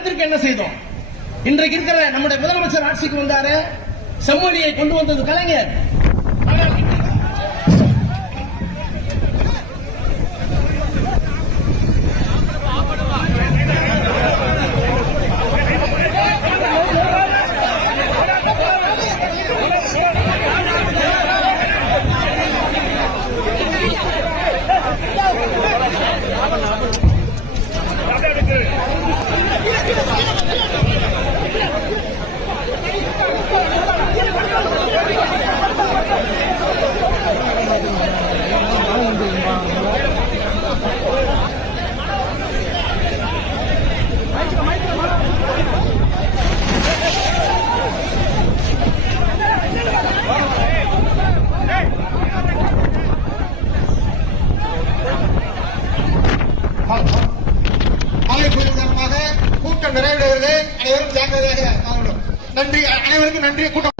நிலத்திற்கு என்ன செய்தோம்? இன்றைக்கு இருக்கிற நம்முடைய முதலமைச்சர் ஆட்சிக்கு வந்தாரு செம்மொழியை கொண்டு வந்தது கலைஞர். ஆனால் காரணமாக கூட்டம் அனைவரும் ஜாக்கிரதையாக நன்றி அனைவருக்கும் நன்றி கூட்டம்